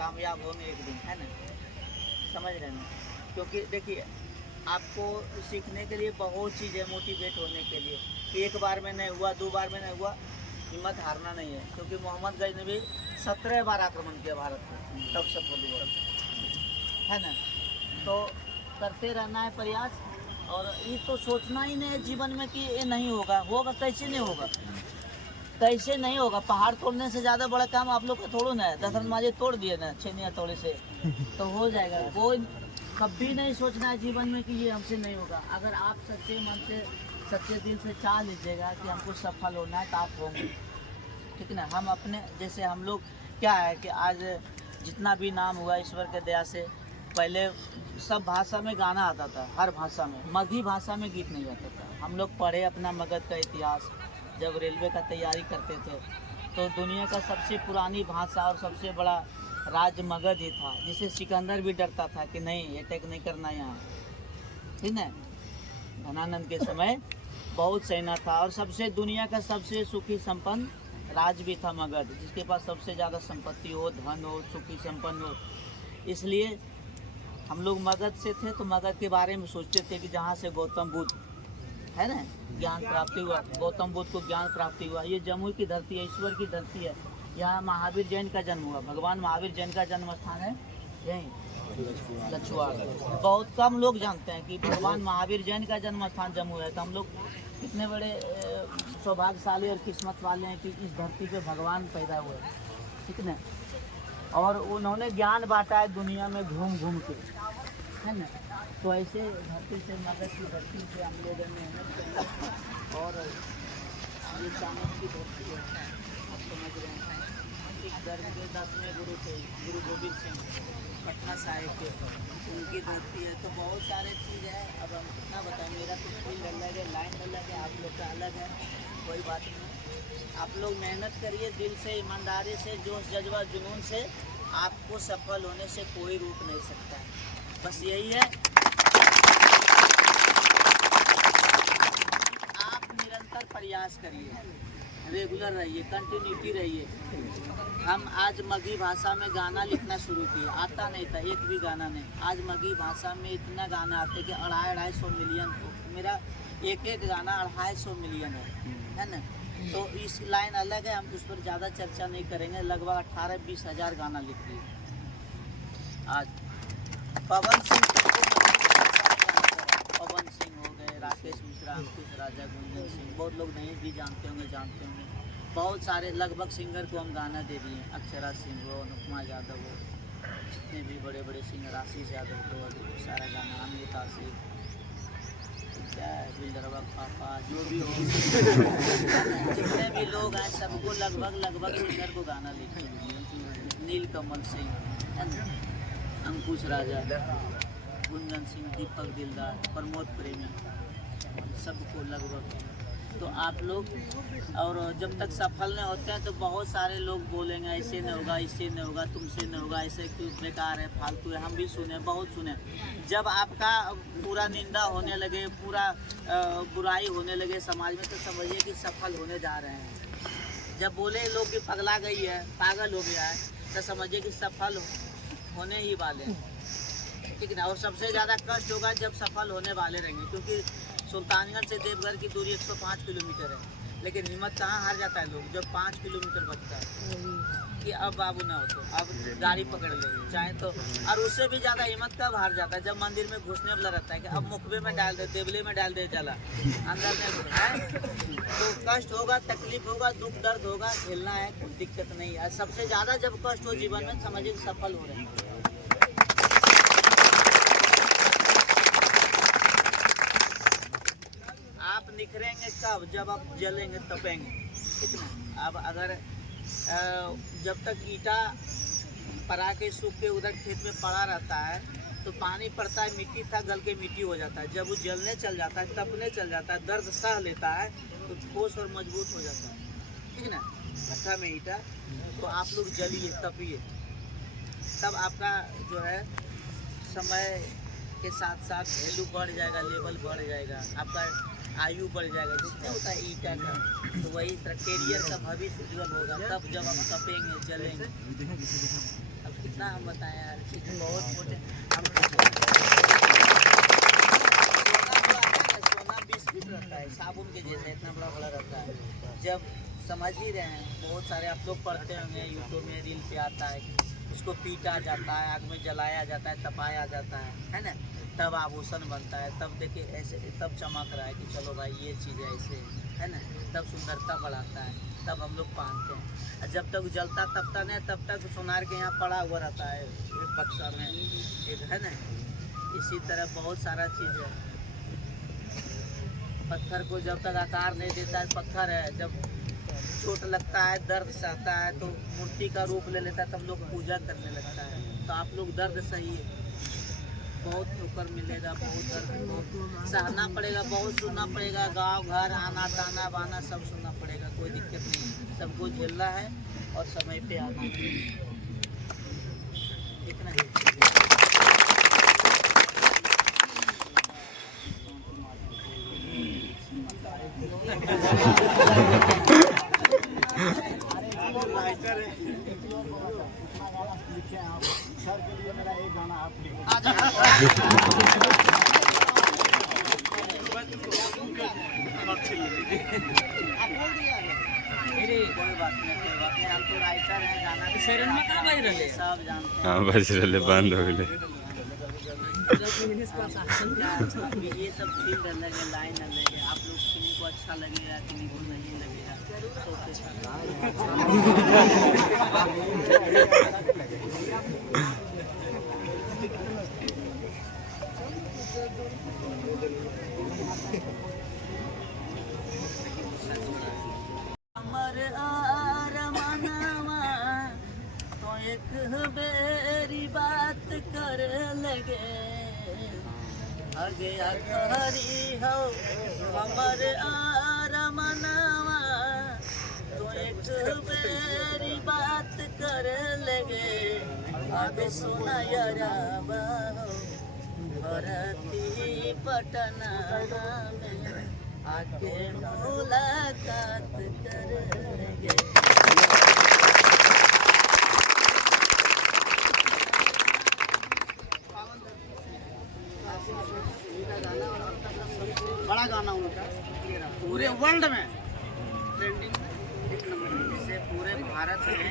कामयाब होंगे एक दिन, है ना, समझ रहे हैं। क्योंकि देखिए आपको सीखने के लिए बहुत चीज़ है, मोटिवेट होने के लिए। एक बार में नहीं हुआ, 2 बार में नहीं हुआ, हिम्मत हारना नहीं है। क्योंकि मोहम्मद गजनवी ने भी 17 बार आक्रमण किया भारत में, तब सफल हुआ, है ना। तो करते रहना है प्रयास। और ये तो सोचना ही नहीं है जीवन में कि ये नहीं होगा। होगा कैसे नहीं होगा, कैसे नहीं होगा। पहाड़ तोड़ने से ज़्यादा बड़ा काम आप लोग का थोड़ा ना है। दशरथ मांझी तोड़ दिए ना छेनिया तोड़े से, तो हो जाएगा। कोई कभी नहीं सोचना है जीवन में कि ये हमसे नहीं होगा। अगर आप सच्चे मन से, सच्चे दिल से चाह लीजिएगा कि हमको सफल होना है, तो आप होंगे, ठीक ना। हम अपने जैसे हम लोग क्या है कि आज जितना भी नाम हुआ ईश्वर के दया से, पहले सब भाषा में गाना आता था, हर भाषा में। मगही भाषा में गीत नहीं आता था। हम लोग पढ़े अपना मगध का इतिहास, जब रेलवे का तैयारी करते थे, तो दुनिया का सबसे पुरानी भाषा और सबसे बड़ा राज्य मगध ही था, जिसे सिकंदर भी डरता था कि नहीं अटैक नहीं करना यहाँ, ठीक है। धनानंद के समय बहुत सेना था, और सबसे दुनिया का सबसे सुखी संपन्न राज्य भी था मगध, जिसके पास सबसे ज़्यादा संपत्ति हो, धन हो, सुखी संपन्न हो। इसलिए हम लोग मगध से थे, तो मगध के बारे में सोचते थे कि जहाँ से गौतम बुद्ध, है ना, ज्ञान प्राप्ति हुआ, गौतम बुद्ध को ज्ञान प्राप्ति हुआ। ये जमुई की धरती है, ईश्वर की धरती है। यहाँ महावीर जैन का जन्म हुआ, भगवान महावीर जैन का जन्म स्थान है यहीं लछुआड़। बहुत कम लोग जानते हैं कि भगवान महावीर जैन का जन्म स्थान जम्मू है। तो हम लोग कितने बड़े सौभाग्यशाली और किस्मत वाले हैं कि इस धरती पे भगवान पैदा हुए, ठीक है। और उन्होंने ज्ञान बांटा है दुनिया में घूम घूम के, है ना। तो ऐसे धरती से, मगध की धरती से हम लोगों ने मेहनत करी। और ये चाणक्य की धरती है, आप समझ रहे हैं। सिख धर्म के 10वें गुरु थे गुरु गोविंद सिंह, पटना साहिब के, उनकी धरती है। तो बहुत सारे चीज़ है। अब हम कितना बताएं, मेरा तो फील्ड अलग है, लाइन अलग है, आप लोग का अलग है, कोई बात नहीं। आप लोग मेहनत करिए दिल से, ईमानदारी से, जोश जज्बा जुनून से। आपको सफल होने से कोई रोक नहीं सकता है। बस यही है, आप निरंतर प्रयास करिए, रेगुलर रहिए, कंटिन्यूटी रहिए। हम आज मगही भाषा में गाना लिखना शुरू किए, आता नहीं था एक भी गाना नहीं। आज मगही भाषा में इतना गाना आते कि 250-250 मिलियन, मेरा एक एक गाना 250 मिलियन है ना। तो इस लाइन अलग है, हम उस पर ज़्यादा चर्चा नहीं करेंगे। लगभग 18-20 हज़ार गाना लिख दिए आज। पवन सिंह हो गए, राकेश मिश्रा, अंकुश राजा, गुंजन सिंह, बहुत लोग नहीं भी जानते होंगे। बहुत सारे लगभग सिंगर को हम गाना दे दिए। अक्षरा सिंह हो, अनुपमा यादव हो, जितने भी बड़े बड़े सिंगर, आशीष यादव को, सारा गाना, अमित आसिफ, क्या है, बिल्डरवा पापा, जो भी हो जितने भी लोग हैं सबको लगभग सिंगर को गाना लिखे। नील कमल सिंह, अंकुश राजा, गुंजन सिंह, दीपक दिलदार, प्रमोद प्रेमी, सबको लगभग। तो आप लोग, और जब तक सफल नहीं होते हैं तो बहुत सारे लोग बोलेंगे ऐसे नहीं होगा, इससे नहीं होगा, तुमसे नहीं होगा, ऐसे क्यों, बेकार है, फालतू है। हम भी सुने, बहुत सुने। जब आपका पूरा निंदा होने लगे, पूरा बुराई होने लगे समाज में, तो समझिए कि सफल होने जा रहे हैं। जब बोले लोग कि पगला गई है, पागल हो गया है, तो समझिए कि सफल होने ही वाले हैं, ठीक ना। और सबसे ज़्यादा कष्ट होगा जब सफल होने वाले रहेंगे, क्योंकि सुल्तानगंज से देवघर की दूरी 105 किलोमीटर है। लेकिन हिम्मत कहाँ हार जाता है लोग, जब 5 किलोमीटर बचता है कि अब बाबू ना हो तो अब गाड़ी पकड़ लेंगे चाहे तो। और उससे भी ज़्यादा हिम्मत कब हार जाता है, जब मंदिर में घुसने वाला रहता है कि अब मुखबे में डाल दे, देवले में डाल दे जला, अंदर में है। तो कष्ट होगा, तकलीफ होगा, दुख दर्द होगा, झेलना है, कोई दिक्कत नहीं है। सबसे ज़्यादा जब कष्ट हो जीवन में, समझिए सफल हो रहे हैं। आप निखरेंगे कब, जब आप जलेंगे, तपेंगे, ठीक ना। अब अगर जब तक ईटा परा के सूख के उधर खेत में पड़ा रहता है, तो पानी पड़ता है, मिट्टी था गल के मिट्टी हो जाता है। जब वो जलने चल जाता है, तपने चल जाता है, दर्द सह लेता है, तो ठोस और मजबूत हो जाता है, ठीक ना। भट्ठा में ईटा, तो आप लोग जलिए, तपिए, तब आपका जो है समय के साथ साथ वैल्यू बढ़ जाएगा, लेवल बढ़ जाएगा, आपका आयु बढ़ जाएगा। जिससे होता है ईटा का, तो वही तरह कैरियर का भविष्य उज्जवल होगा तब जब हम तपेंगे, जलेंगे। कितना हम बताएं यार, चीज़ बहुत मोटे। हम सोना 20 फीट रहता है, साबुन के जैसा इतना बड़ा बड़ा रहता है। जब समझ ही रहे हैं, बहुत सारे आप लोग पढ़ते होंगे यूट्यूब में, रील पे आता है, उसको पीटा जाता है, आग में जलाया जाता है, तपाया जाता है ना, तब आभूषण बनता है। तब देखिए ऐसे, तब चमक रहा है कि चलो भाई ये चीज़ ऐसे है ना, तब सुंदरता बढ़ाता है, तब हम लोग पहनते हैं। और जब तक जलता तपता नहीं, तब तक सोनार के यहाँ पड़ा हुआ रहता है एक बक्सा में, एक है ना। इसी तरह बहुत सारा चीज़ है। पत्थर को जब तक आकार नहीं देता है, पत्थर है, जब चोट लगता है, दर्द सहता है, तो मूर्ति का रूप ले लेता है, तब लोग पूजा करने लगता है। तो आप लोग दर्द सहिए, बहुत ऊपर मिलेगा, बहुत दर्द बहुत सहना पड़ेगा, बहुत सुनना पड़ेगा, गांव घर आना ताना बाना सब सुनना पड़ेगा, कोई दिक्कत नहीं, सबको झेलना है और समय पे आना है, ठीक ना। कोई बात नहीं, हम तो राइटर हैं, गाना सब जानते हैं। हाँ बज रहे बंद हो गए। ये सब फील्ड अलग है, लाइन अलग है, आप लोग किन्हीं को अच्छा लगेगा, किन्हीं को नहीं लगेगा, हमर आरमानवा तो एक बेरी बात कर लगे, आगे आखरी हो हमर आरमानवा तो एक बेरी बात कर लगे, आगे सोना यारा बाहो भरती पटना में आके मुलाकात करेंगे। बड़ा गाना उनका पूरे वर्ल्ड में ट्रेंडिंग एक नंबर, जैसे पूरे भारत में